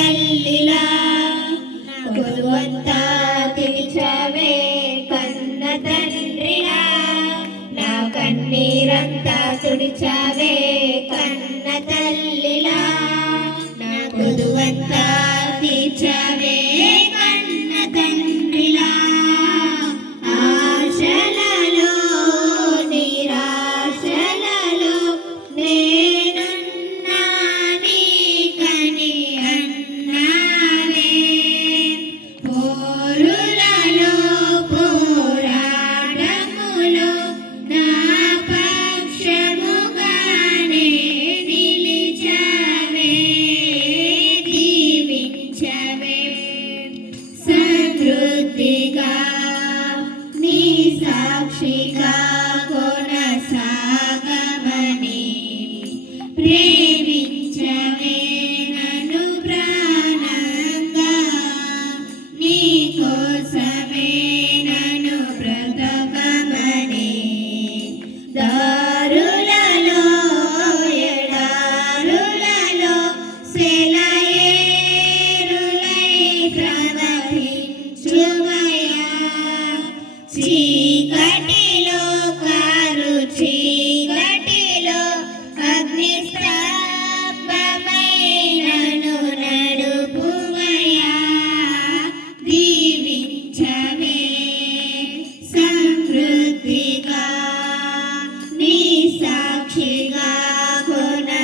తల్లిలా కొలువంతా తీర్చవే కన్న తండ్రిలా నా కన్నీరంతా తుడిచవే కన్న తల్లిలా నా కొలువంతా తీర్చవే కన్న తండ్రిలా ఆశలలో నిరాశలలో నేనున్నా నీకని అన్నావే పోరులలో పోరాటములో నా పక్షముగానే నిలిచావే దీవించవే సమృద్ధిగా నీ సాక్షిగా కొనసాగమని ప్రేమించవే నన్ను ప్రాణంగా నీ కోసమే నన్ను బ్రతకమని దారులలో ఎడారులలో సెలయేరులై ప్రవహించుమయా చీకటిలో కారు చీకటిలో అగ్నిస్తంభమైనను నడుపుమయా దీవించవే సమృద్ధిగా నీ సాక్షిగా కొనసాగమని